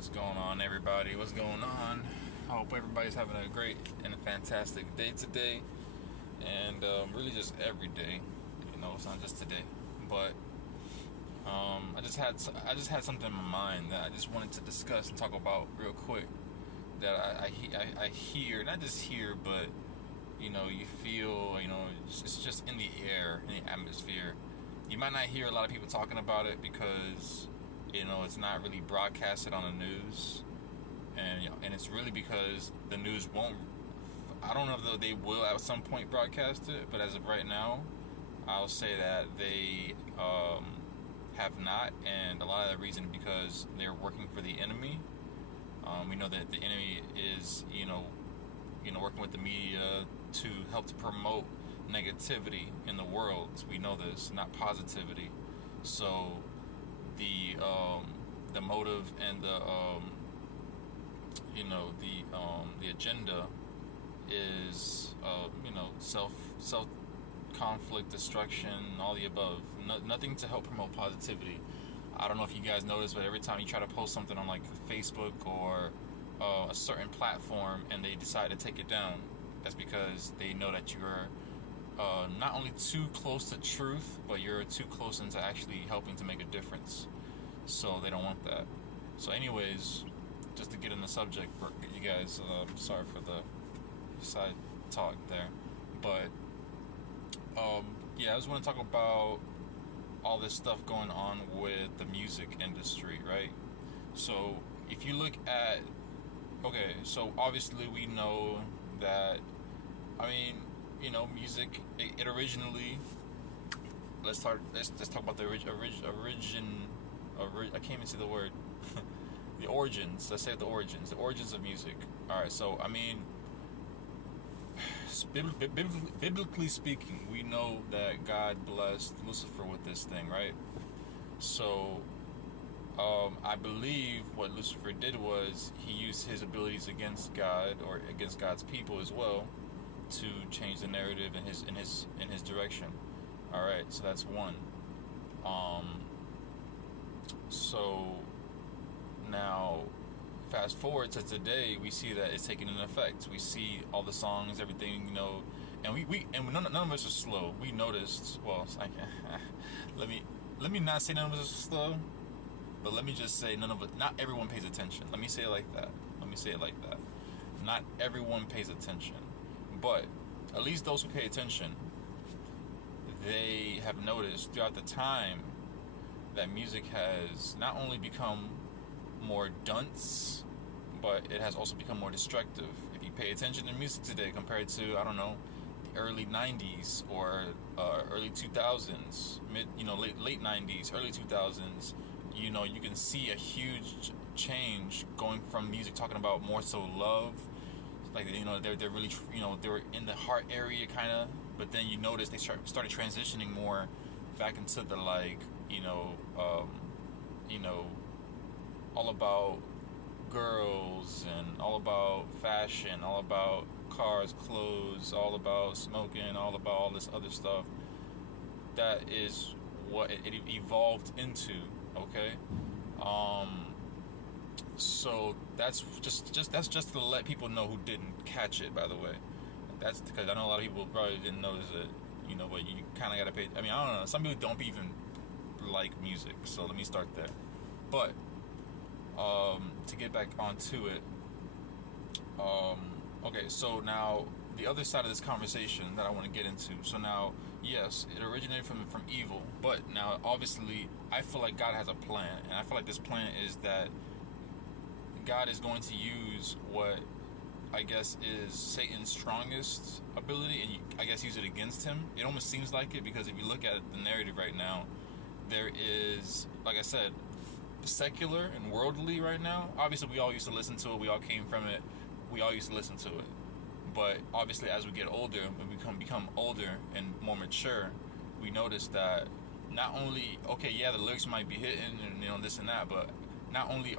What's going on, everybody? What's going on? I hope everybody's having a great and a fantastic day today, and really just every day. It's not just today, but I just had something in my mind that I just wanted to discuss and talk about real quick. That I hear, not just hear, but you feel, it's just in the air, in the atmosphere. You might not hear a lot of people talking about it because it's not really broadcasted on the news, and it's really because the news won't. I don't know if they will at some point broadcast it, but as of right now, I'll say that they have not, and a lot of the reason because they're working for the enemy. We know that the enemy is working with the media to help to promote negativity in the world. We know this, not positivity. So the motive and the agenda is self conflict, destruction, all the above. Nothing to help promote positivity. I don't know if you guys notice, but every time you try to post something on like Facebook or a certain platform and they decide to take it down, that's because they know that you're not only too close to truth, but you're too close into actually helping to make a difference. So they don't want that. So anyways, just to get in the subject, you guys, sorry for the side talk there. But I just want to talk about all this stuff going on with the music industry, right? So if you look at, okay, so obviously we know that, music, it originally, let's talk about the I can't even see the word, the origins, let's say the origins of music. Alright, so biblically speaking, we know that God blessed Lucifer with this thing, right? So I believe what Lucifer did was he used his abilities against God or against God's people as well to change the narrative in his direction. All right, so that's one. So now, fast forward to today, we see that it's taking an effect. We see all the songs, everything, and we none of us are slow. We noticed. Well, let me not say none of us are slow, but let me just say not everyone pays attention. Let me say it like that. Not everyone pays attention, but at least those who pay attention, they have noticed throughout the time that music has not only become more dunce, but it has also become more destructive. If you pay attention to music today compared to, I don't know, the early 90s or early 2000s, late 90s, early 2000s, you can see a huge change going from music talking about more so love, like they're really they were in the heart area kind of, but then you notice they started transitioning more back into the all about girls and all about fashion, all about cars, clothes, all about smoking, all about all this other stuff. That is what it evolved into. Okay, so that's just to let people know who didn't catch it. By the way, that's because I know a lot of people probably didn't notice it. But you kind of gotta pay. I don't know. Some people don't even like music, so let me start there. But to get back onto it, okay, so now the other side of this conversation that I want to get into. So now, yes, it originated from evil, but now obviously I feel like God has a plan, and I feel like this plan is that God is going to use what I guess is Satan's strongest ability, and I guess use it against him. It almost seems like it, because if you look at the narrative right now, there is, like I said, secular and worldly right now. Obviously, we all used to listen to it. We all came from it. We all used to listen to it. But obviously, as we get older, when we become older and more mature, we notice that not only, okay, yeah, the lyrics might be hitting and this and that, but not only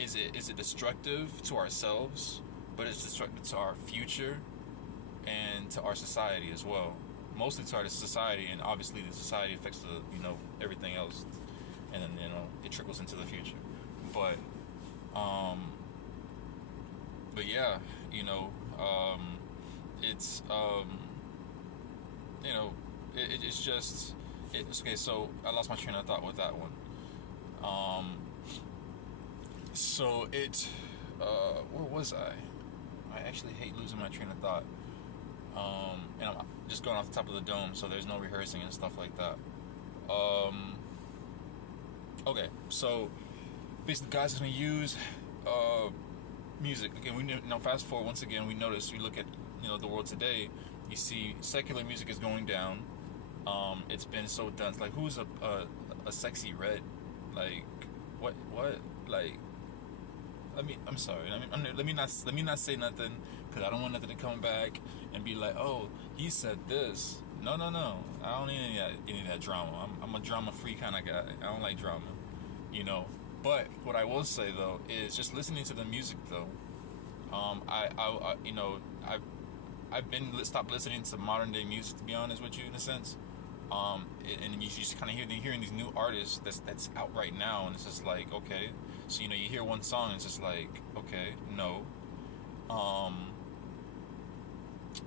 is it destructive to ourselves, but it's destructive to our future and to our society as well. Mostly to our society, and obviously the society affects everything else, and then it trickles into the future. But Um, but yeah, you know, it's you know, it's just it's okay. So I lost my train of thought with that one. Um, so it, where was I? I actually hate losing my train of thought. And I'm just going off the top of the dome, so there's no rehearsing and stuff like that. Um, okay, so basically, guys, gonna use music again. We now fast forward once again. We notice we look at the world today. You see, secular music is going down. It's been so done. It's like, who's a sexy red? Like, what like. I'm sorry. Let me not say nothing because I don't want nothing to come back and be like, oh, he said this. No, no, no. I don't need any of that drama. I'm a drama free kind of guy. I don't like drama, you know. But what I will say though is just listening to the music though. I I've been stopped listening to modern day music to be honest with you in a sense. And you just kind of hearing these new artists that's out right now, and it's just like, okay, so you hear one song and it's just like, okay, no, um,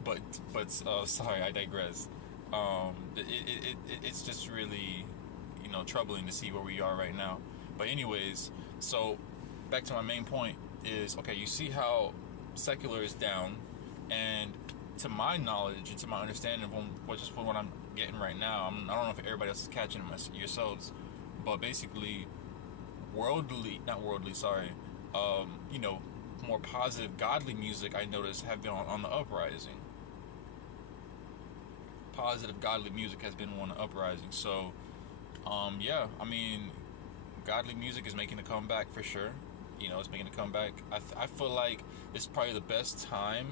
but sorry, I digress. It's just really troubling to see where we are right now. But anyways, so back to my main point is, okay, you see how secular is down, and to my knowledge and to my understanding of what I'm getting right now, I don't know if everybody else is catching yourselves, but basically, not worldly, sorry, more positive, godly music I noticed have been on the uprising. Positive, godly music has been on the uprising. So, yeah, I mean, godly music is making a comeback for sure. It's making a comeback. I feel like it's probably the best time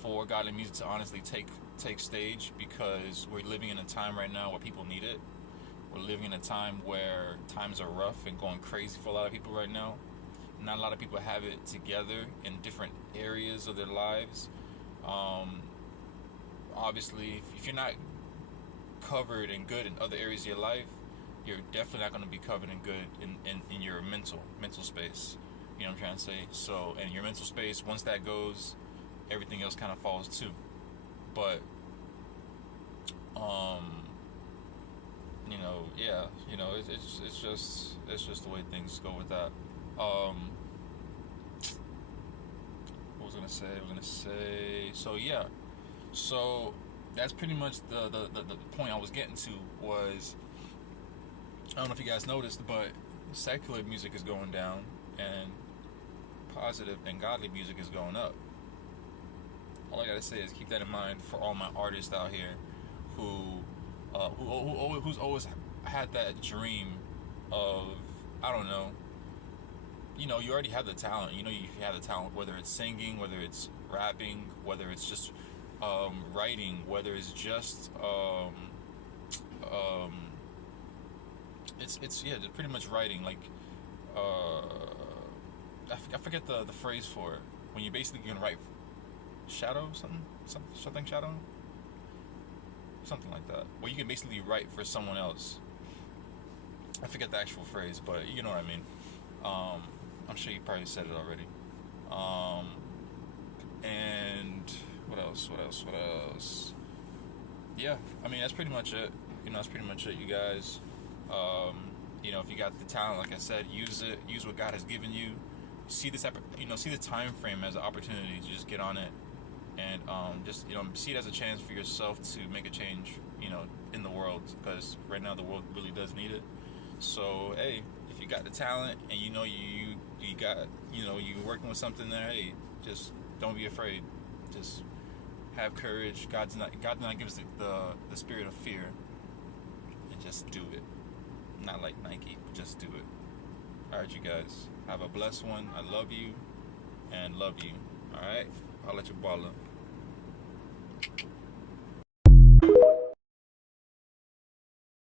for godly music to honestly take stage, because we're living in a time right now where people need it. We're living in a time where times are rough and going crazy for a lot of people right now. Not a lot of people have it together in different areas of their lives. Obviously, if you're not covered and good in other areas of your life, you're definitely not going to be covered and good in your mental space. You know what I'm trying to say? So, and your mental space, once that goes, everything else kind of falls too. But, yeah, it's just the way things go with that. What was I gonna say? So yeah, so that's pretty much the point I was getting to was, I don't know if you guys noticed, but secular music is going down and positive and godly music is going up. All I gotta say is keep that in mind for all my artists out here who's always had that dream of, I don't know, you already have the talent. You have the talent, whether it's singing, whether it's rapping, whether it's just writing, whether it's just it's pretty much writing. Like I forget the phrase for it, when you basically can write shadow something shadow, something like that, where you can basically write for someone else. I forget the actual phrase, but you know what I mean. I'm sure you probably said it already. And what else? Yeah, I mean, that's pretty much it. You guys. If you got the talent, like I said, use it. Use what God has given you. See this, see the time frame as an opportunity to just get on it, and just see it as a chance for yourself to make a change, in the world, because right now the world really does need it. So hey, if you got the talent and you got you're working with something there, hey, just don't be afraid. Just have courage. God did not give us the spirit of fear, and just do it. Not like Nike, but just do it. Alright, you guys, have a blessed one. I love you and love you. Alright, I'll let you baller.